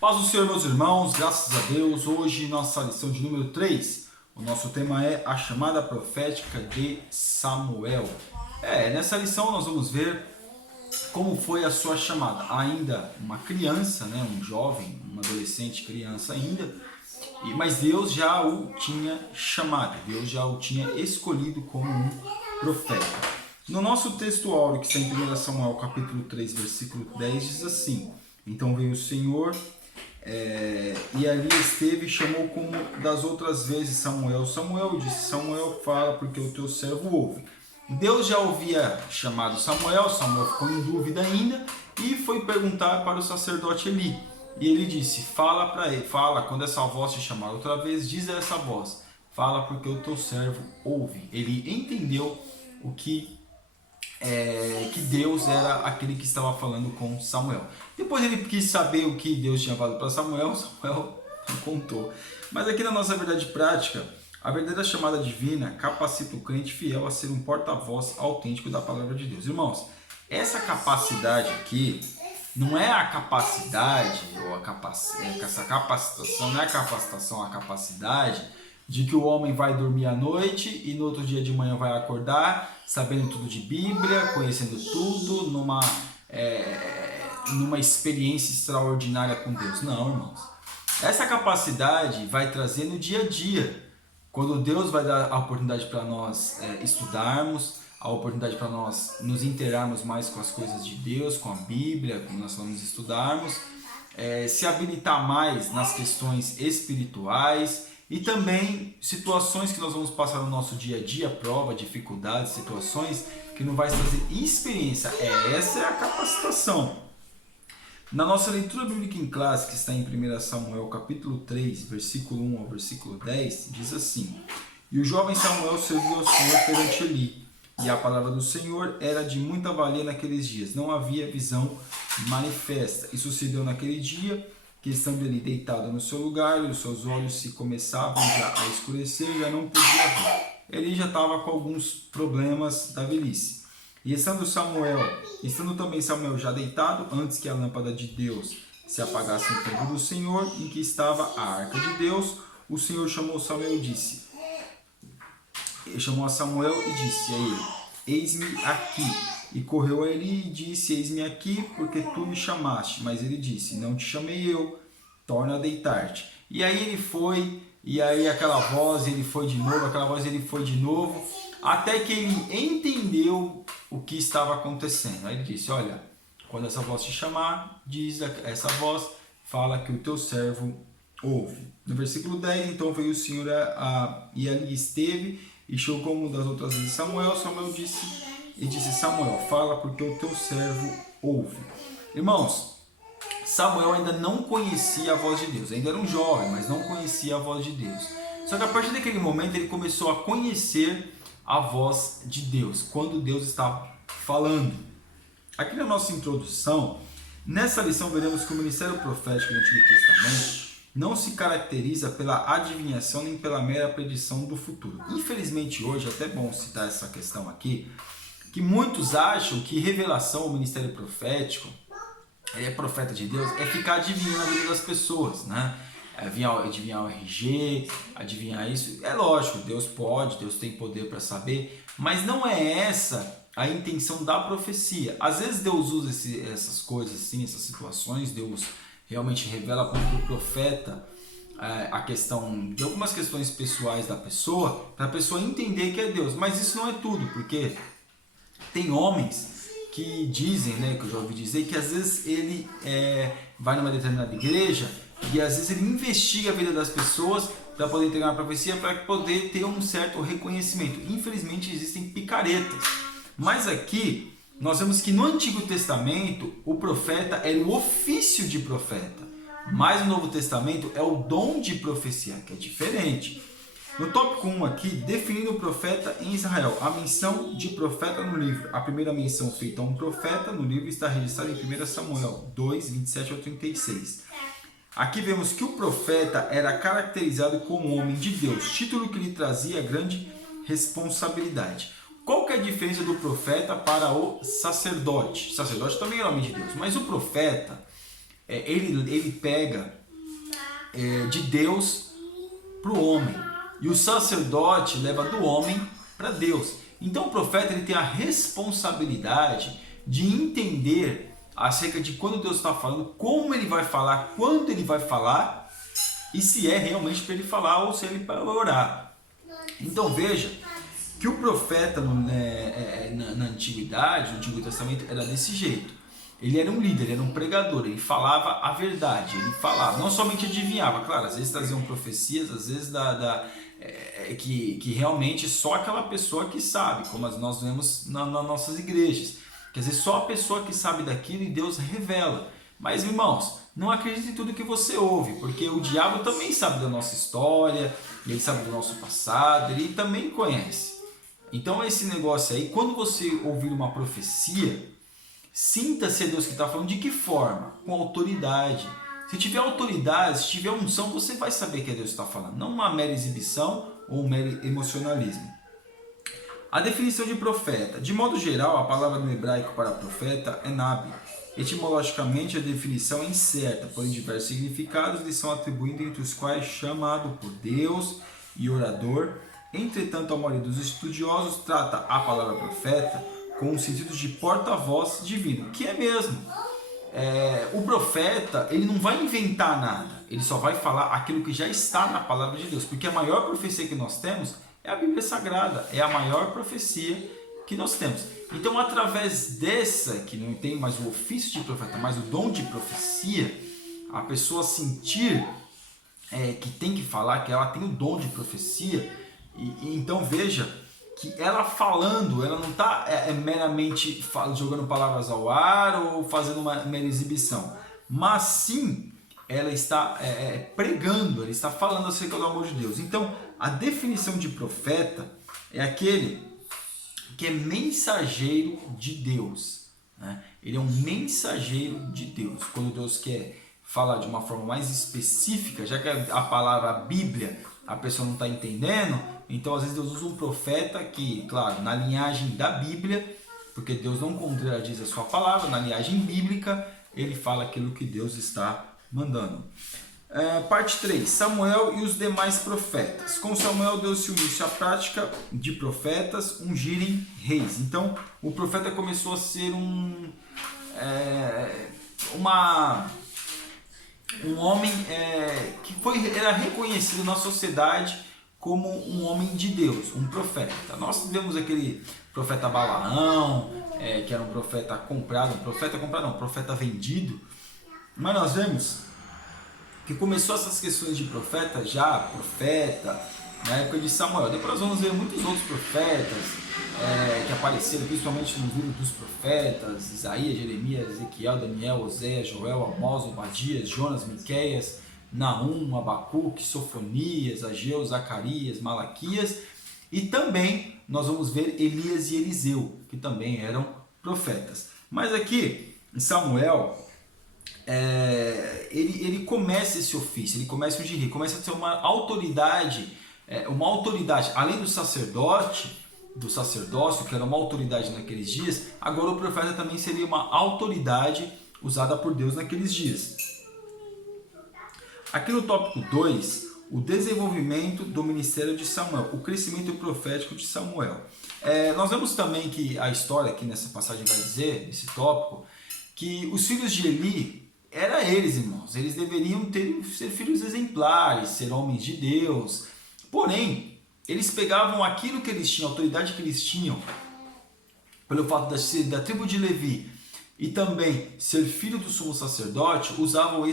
Paz do Senhor, meus irmãos, graças a Deus. Hoje, nossa lição de número 3, o nosso tema é a chamada profética de Samuel. Nessa lição nós vamos ver como foi a sua chamada. Ainda uma criança, um jovem, um adolescente, criança ainda, mas Deus já o tinha chamado, Deus já o tinha escolhido como um profeta. No nosso texto áureo, que está em 1 Samuel capítulo 3, versículo 10, diz assim: Então veio o Senhor e ali esteve e chamou como das outras vezes Samuel. Samuel disse: Samuel, fala, porque o teu servo ouve. Deus já havia chamado Samuel ficou em dúvida ainda e foi perguntar para o sacerdote Eli. E ele disse: Fala para ele, fala, quando essa voz te chamar outra vez, diz a essa voz: Fala, porque o teu servo ouve. Ele entendeu o que Deus era aquele que estava falando com Samuel. Depois ele quis saber o que Deus tinha falado para Samuel não contou. Mas aqui na nossa verdade prática, a verdadeira chamada divina capacita o crente fiel a ser um porta-voz autêntico da palavra de Deus. Irmãos, essa capacidade aqui não é a capacidade, essa capacitação não é a capacitação, a capacidade de que o homem vai dormir à noite e no outro dia de manhã vai acordar sabendo tudo de Bíblia, conhecendo tudo, numa experiência extraordinária com Deus. Não, irmãos. Essa capacidade vai trazer no dia a dia, quando Deus vai dar a oportunidade para nós estudarmos, a oportunidade para nós nos inteirarmos mais com as coisas de Deus, com a Bíblia, como nós vamos estudarmos, se habilitar mais nas questões espirituais, e também situações que nós vamos passar no nosso dia a dia, prova, dificuldades, situações que não vai trazer experiência. Essa é a capacitação. Na nossa leitura bíblica em classe, que está em 1 Samuel capítulo 3, versículo 1 ao versículo 10, diz assim: E o jovem Samuel serviu ao Senhor perante Eli, e a palavra do Senhor era de muita valia naqueles dias, não havia visão manifesta. E sucedeu naquele dia, que estando ele deitado no seu lugar, e os seus olhos se começavam já a escurecer, já não podia ver. Ele já estava com alguns problemas da velhice. E estando também Samuel já deitado, antes que a lâmpada de Deus se apagasse no templo do Senhor, em que estava a arca de Deus, o Senhor chamou a Samuel e disse a ele: Eis-me aqui. E correu a Eli e disse: Eis-me aqui, porque tu me chamaste. Mas ele disse: Não te chamei eu, torna a deitar-te. E aí ele foi, e aí aquela voz, ele foi de novo, até que ele entendeu o que estava acontecendo. Aí ele disse: Olha, quando essa voz te chamar, diz essa voz, fala que o teu servo ouve. No versículo 10, então veio o Senhor e ali esteve, e chegou como das outras vezes Samuel disse: Samuel, fala, porque o teu servo ouve. Irmãos, Samuel ainda não conhecia a voz de Deus. Ainda era um jovem, mas não conhecia a voz de Deus. Só que a partir daquele momento ele começou a conhecer a voz de Deus, quando Deus estava falando. Aqui na nossa introdução, nessa lição veremos que o ministério profético no Antigo Testamento não se caracteriza pela adivinhação nem pela mera predição do futuro. Infelizmente hoje, é até bom citar essa questão aqui, que muitos acham que revelação ao ministério profético, profeta de Deus, é ficar adivinhando a vida das pessoas, adivinhar o RG, adivinhar isso. É lógico, Deus tem poder para saber, mas não é essa a intenção da profecia. Às vezes Deus usa essas coisas assim, essas situações, Deus realmente revela para o profeta a questão de algumas questões pessoais da pessoa, para a pessoa entender que é Deus. Mas isso não é tudo, porque tem homens que dizem, que eu já ouvi dizer, que às vezes ele vai numa determinada igreja e às vezes ele investiga a vida das pessoas para poder entregar uma profecia, para poder ter um certo reconhecimento. Infelizmente existem picaretas. Mas aqui nós vemos que no Antigo Testamento o profeta era o ofício de profeta, mas no Novo Testamento é o dom de profecia, que é diferente. No tópico 1 aqui, definindo o profeta em Israel, a menção de profeta no livro. A primeira menção feita a um profeta no livro está registrada em 1 Samuel 2, 27 ao 36. Aqui vemos que o profeta era caracterizado como homem de Deus, título que lhe trazia grande responsabilidade. Qual que é a diferença do profeta para o sacerdote? O sacerdote também era homem de Deus, mas o profeta ele pega de Deus para o homem, e o sacerdote leva do homem para Deus. Então o profeta ele tem a responsabilidade de entender acerca de quando Deus está falando, como ele vai falar, quando ele vai falar, e se é realmente para ele falar ou se é ele para orar. Então veja que o profeta na antiguidade, no Antigo Testamento, era desse jeito. Ele era um líder, ele era um pregador, ele falava a verdade, ele falava, não somente adivinhava, claro, às vezes traziam profecias, às vezes que realmente só aquela pessoa que sabe, como nós vemos nas nossas igrejas. Quer dizer, só a pessoa que sabe daquilo e Deus revela. Mas, irmãos, não acredite em tudo que você ouve, porque o diabo também sabe da nossa história, ele sabe do nosso passado, ele também conhece. Então, esse negócio aí, quando você ouvir uma profecia, sinta-se a Deus que está falando de que forma? Com autoridade. Se tiver autoridade, se tiver unção, você vai saber que é Deus que está falando, não uma mera exibição ou um mero emocionalismo. A definição de profeta. De modo geral, a palavra no hebraico para profeta é nabi. Etimologicamente, a definição é incerta, porém diversos significados lhe são atribuídos, entre os quais chamado por Deus e orador. Entretanto, a maioria dos estudiosos trata a palavra profeta com o sentido de porta-voz divino, que é mesmo. O profeta, ele não vai inventar nada, ele só vai falar aquilo que já está na palavra de Deus, porque a maior profecia que nós temos é a Bíblia Sagrada, é a maior profecia que nós temos. Então, através dessa, que não tem mais o ofício de profeta, mas o dom de profecia, a pessoa sentir que tem que falar, que ela tem o dom de profecia, e então veja que ela falando, ela não está meramente jogando palavras ao ar ou fazendo uma mera exibição, mas sim ela está pregando, ela está falando acerca do amor de Deus. Então, a definição de profeta é aquele que é mensageiro de Deus, né? Ele é um mensageiro de Deus. Quando Deus quer falar de uma forma mais específica, já que a palavra Bíblia a pessoa não está entendendo, então às vezes Deus usa um profeta que, claro, na linhagem da Bíblia, porque Deus não contradiz a sua palavra, na linhagem bíblica, ele fala aquilo que Deus está mandando. Parte 3. Samuel e os demais profetas. Com Samuel deu-se início à prática de profetas ungirem reis. Então o profeta começou a ser um homem que era reconhecido na sociedade como um homem de Deus, um profeta. Nós vemos aquele profeta Balaão, que era um profeta comprado, um profeta vendido, mas nós vemos que começou essas questões de profeta na época de Samuel. Depois nós vamos ver muitos outros profetas que apareceram, principalmente no livro dos profetas, Isaías, Jeremias, Ezequiel, Daniel, Oséias, Joel, Amós, Obadias, Jonas, Miqueias, Naum, Abacuque, Sofonias, Ageu, Zacarias, Malaquias, e também nós vamos ver Elias e Eliseu, que também eram profetas. Mas aqui em Samuel, ele começa esse ofício, ele começa a ungir rei, começa a ser uma autoridade, além do sacerdócio, que era uma autoridade naqueles dias, agora o profeta também seria uma autoridade usada por Deus naqueles dias. Aqui no tópico 2, o desenvolvimento do ministério de Samuel, o crescimento profético de Samuel. Nós vemos também que a história aqui nessa passagem vai dizer, nesse tópico, que os filhos de Eli, era eles, irmãos, eles deveriam ser filhos exemplares, ser homens de Deus, porém, eles pegavam aquilo que eles tinham, a autoridade que eles tinham, pelo fato de ser da tribo de Levi, e também ser filho do sumo sacerdote, usavam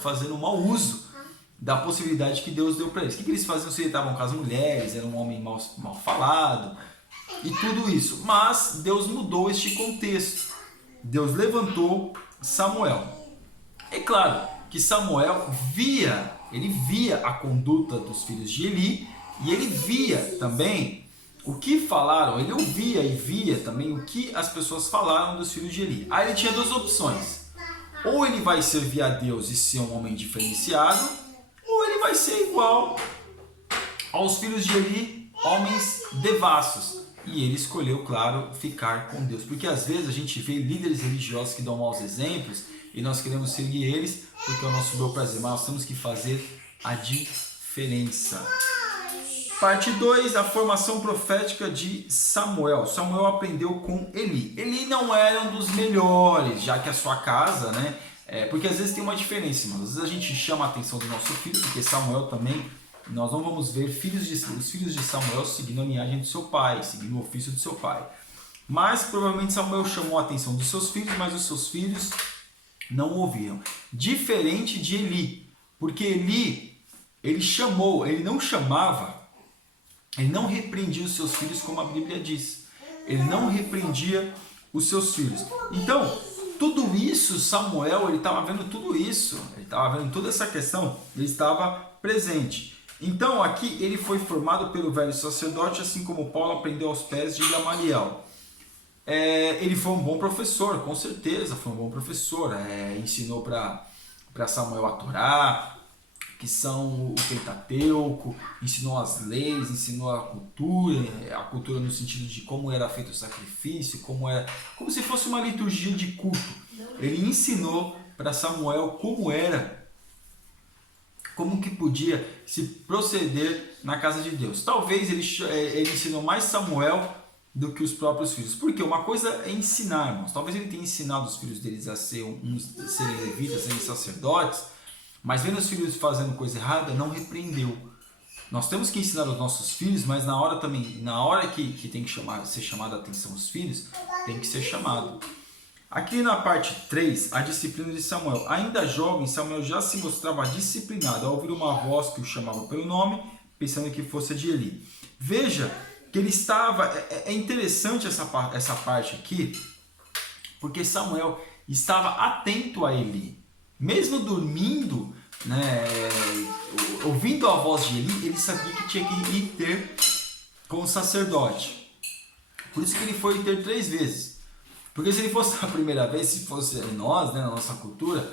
fazendo mau uso da possibilidade que Deus deu para eles. O que eles faziam? Se deitavam com as mulheres, era um homem mal falado, e tudo isso. Mas Deus mudou este contexto. Deus levantou Samuel. É claro que Samuel via a conduta dos filhos de Eli, e ele via também o que falaram, ele ouvia e via também o que as pessoas falaram dos filhos de Eli. Aí ele tinha duas opções: ou ele vai servir a Deus e ser um homem diferenciado, ou ele vai ser igual aos filhos de Eli, homens devassos. E ele escolheu, claro, ficar com Deus. Porque às vezes a gente vê líderes religiosos que dão maus exemplos e nós queremos seguir eles porque é o nosso bel prazer, mas nós temos que fazer a diferença. Parte 2, a formação profética de Samuel. Samuel aprendeu com Eli. Eli não era um dos melhores, já que a sua casa, né? Porque às vezes tem uma diferença, mas às vezes a gente chama a atenção do nosso filho, porque Samuel também, nós não vamos ver os filhos de Samuel seguindo a linhagem do seu pai, seguindo o ofício do seu pai. Mas provavelmente Samuel chamou a atenção dos seus filhos, mas os seus filhos não ouviram. Diferente de Eli, porque Eli, ele chamou, ele não chamava, ele não repreendia os seus filhos como a Bíblia diz. Ele não repreendia os seus filhos. Então, tudo isso, Samuel, ele estava vendo tudo isso. Ele estava vendo toda essa questão, ele estava presente. Então, aqui ele foi formado pelo velho sacerdote, assim como Paulo aprendeu aos pés de Gamaliel. Ele foi um bom professor, com certeza foi um bom professor. Ensinou para Samuel a Torá, que são o Pentateuco, ensinou as leis, ensinou a cultura no sentido de como era feito o sacrifício, como se fosse uma liturgia de culto. Ele ensinou para Samuel como que podia se proceder na casa de Deus. Talvez ele ensinou mais Samuel do que os próprios filhos. Porque uma coisa é ensinar, irmãos. Talvez ele tenha ensinado os filhos deles a serem levitas, serem sacerdotes, mas vendo os filhos fazendo coisa errada, não repreendeu. Nós temos que ensinar os nossos filhos, mas na hora que tem que ser chamada a atenção os filhos, tem que ser chamado. Aqui na parte 3, a disciplina de Samuel. Ainda jovem, Samuel já se mostrava disciplinado ao ouvir uma voz que o chamava pelo nome, pensando que fosse a de Eli. Veja que ele estava... É interessante essa parte aqui, porque Samuel estava atento a Eli. Mesmo dormindo, né, ouvindo a voz de Eli, ele sabia que tinha que ir ter com o sacerdote. Por isso que ele foi ter 3 vezes. Porque se ele fosse a primeira vez, se fosse nós, né, na nossa cultura,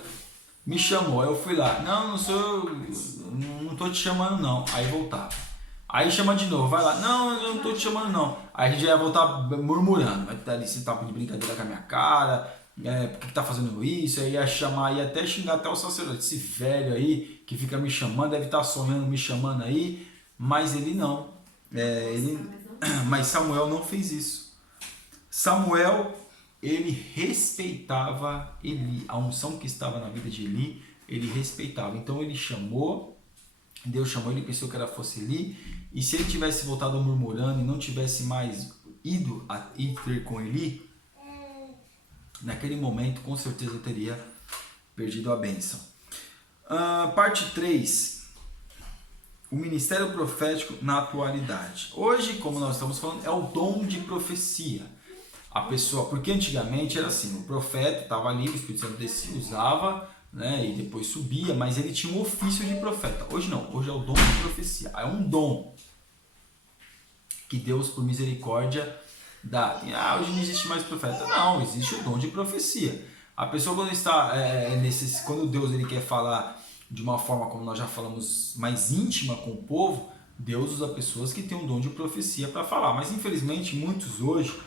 me chamou, eu fui lá. Não estou te chamando não. Aí voltava. Aí chama de novo, vai lá. Não, eu não estou te chamando não. Aí a gente já ia voltar murmurando. Vai estar ali, você tá de brincadeira com a minha cara. Por que tá fazendo isso? Aí ia chamar, ia até xingar até o sacerdote. Esse velho aí que fica me chamando, deve estar sonhando me chamando aí. Mas ele não. Mas Samuel não fez isso. Samuel, ele respeitava Eli. A unção que estava na vida de Eli, ele respeitava. Então ele chamou, Deus chamou, ele pensou que ela fosse Eli. E se ele tivesse voltado murmurando e não tivesse mais ido ter com Eli, naquele momento, com certeza, eu teria perdido a bênção. Parte 3. O ministério profético na atualidade. Hoje, como nós estamos falando, é o dom de profecia. A pessoa, porque antigamente era assim, o profeta estava ali, o Espírito Santo descia, usava, né, e depois subia, mas ele tinha um ofício de profeta. Hoje não, hoje é o dom de profecia. É um dom que Deus, por misericórdia, dá. Hoje não existe mais profeta. Não, existe o dom de profecia. A pessoa quando está quando Deus ele quer falar de uma forma, como nós já falamos, mais íntima com o povo, Deus usa pessoas que têm um dom de profecia para falar. Mas infelizmente muitos hoje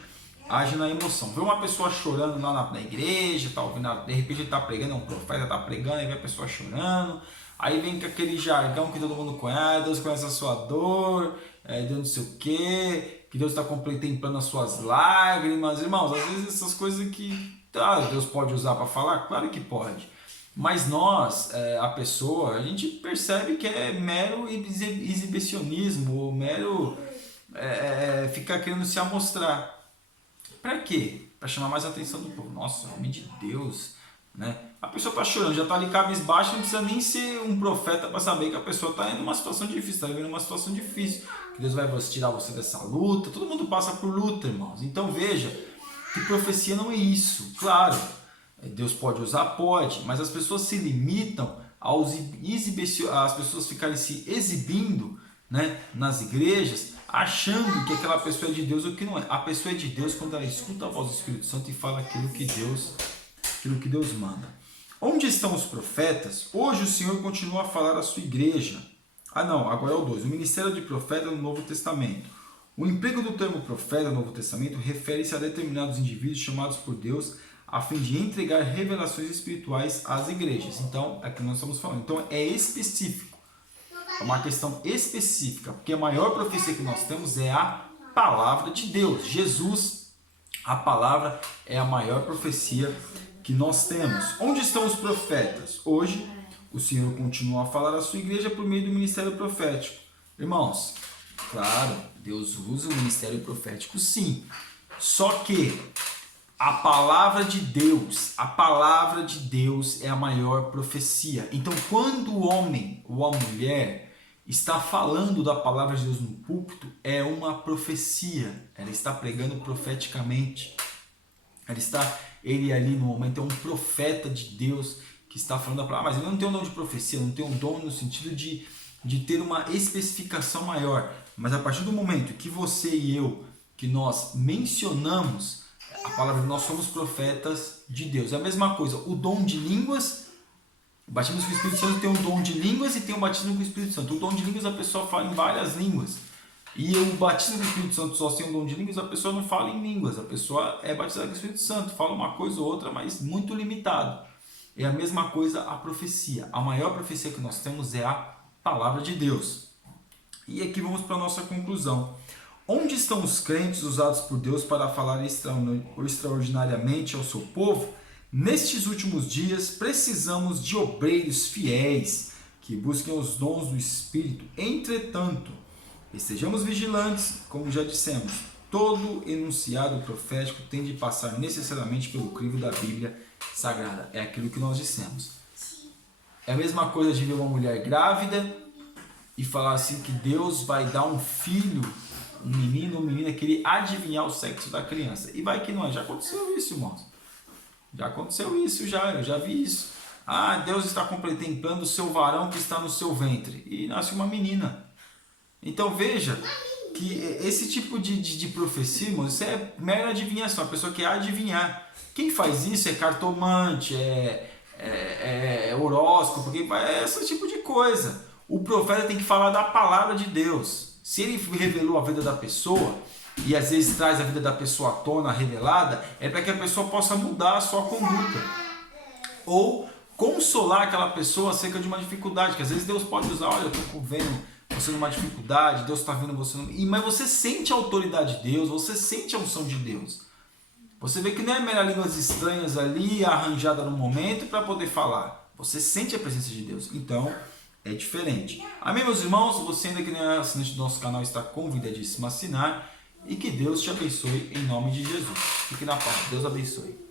agem na emoção. Vê uma pessoa chorando lá na igreja, tá ouvindo, de repente ele está pregando, é um profeta, está pregando, aí vem a pessoa chorando, aí vem com aquele jargão que todo mundo conhece, Deus conhece a sua dor, Deus não sei o que Deus está contemplando as suas lágrimas. Irmãos, às vezes essas coisas que Deus pode usar para falar, claro que pode. Mas nós, a pessoa, a gente percebe que é mero exibicionismo, ou mero ficar querendo se amostrar. Para quê? Para chamar mais a atenção do povo. Nossa, homem de Deus, né? A pessoa está chorando, já está ali cabisbaixo, não precisa nem ser um profeta para saber que a pessoa está em uma situação difícil, está vivendo uma situação difícil. Que Deus vai tirar você dessa luta. Todo mundo passa por luta, irmãos. Então veja que profecia não é isso. Claro, Deus pode usar? Pode, mas as pessoas se limitam as pessoas ficarem se exibindo, né, nas igrejas, achando que aquela pessoa é de Deus, o que não é. A pessoa é de Deus quando ela escuta a voz do Espírito Santo e fala aquilo que Deus manda. Onde estão os profetas? Hoje o Senhor continua a falar à sua igreja. Agora é o 2. O ministério de profeta no Novo Testamento. O emprego do termo profeta no Novo Testamento refere-se a determinados indivíduos chamados por Deus a fim de entregar revelações espirituais às igrejas. Então, é o que nós estamos falando. Então, é específico. É uma questão específica, porque a maior profecia que nós temos é a palavra de Deus. Jesus, a palavra, é a maior profecia que nós temos. Onde estão os profetas? Hoje, o Senhor continua a falar à sua igreja por meio do ministério profético. Irmãos, claro, Deus usa o ministério profético sim. Só que a palavra de Deus é a maior profecia. Então, quando o homem ou a mulher está falando da palavra de Deus no púlpito, é uma profecia. Ela está pregando profeticamente. Ele ali no momento é um profeta de Deus que está falando da palavra. Mas ele não tem um dom de profecia, não tem um dom no sentido de ter uma especificação maior. Mas a partir do momento que você e eu, que nós mencionamos a palavra, nós somos profetas de Deus. É a mesma coisa, o dom de línguas, o batismo com o Espírito Santo tem um dom de línguas e tem o batismo com o Espírito Santo. O dom de línguas a pessoa fala em várias línguas. E o batismo com o Espírito Santo só tem um dom de línguas, a pessoa não fala em línguas. A pessoa é batizada com o Espírito Santo, fala uma coisa ou outra, mas muito limitado. É a mesma coisa a profecia. A maior profecia que nós temos é a palavra de Deus. E aqui vamos para a nossa conclusão. Onde estão os crentes usados por Deus para falar extraordinariamente ao seu povo? Nestes últimos dias, precisamos de obreiros fiéis que busquem os dons do Espírito. Entretanto, estejamos vigilantes, como já dissemos. Todo enunciado profético tem de passar necessariamente pelo crivo da Bíblia Sagrada. É aquilo que nós dissemos. É a mesma coisa de ver uma mulher grávida e falar assim que Deus vai dar um filho, um menino ou menina, querer adivinhar o sexo da criança. E vai que não é. Já aconteceu isso, irmãos. Já aconteceu isso, eu já vi isso. Ah, Deus está contemplando o seu varão que está no seu ventre. E nasce uma menina. Então veja que esse tipo de profecia, irmãos, isso é mera adivinhação. A pessoa quer adivinhar. Quem faz isso é cartomante, é horóscopo, é esse tipo de coisa. O profeta tem que falar da palavra de Deus. Se ele revelou a vida da pessoa, e às vezes traz a vida da pessoa à tona, revelada, é para que a pessoa possa mudar a sua conduta. Ou consolar aquela pessoa acerca de uma dificuldade, que às vezes Deus pode usar, olha, eu estou vendo você numa dificuldade, Deus está vendo você, mas você sente a autoridade de Deus, você sente a unção de Deus. Você vê que não é mera línguas estranhas ali, arranjada no momento para poder falar. Você sente a presença de Deus. Então, é diferente. Amém, meus irmãos? Você ainda que não é assinante do nosso canal, está convidadíssimo a assinar. E que Deus te abençoe em nome de Jesus. Fique na paz. Deus abençoe.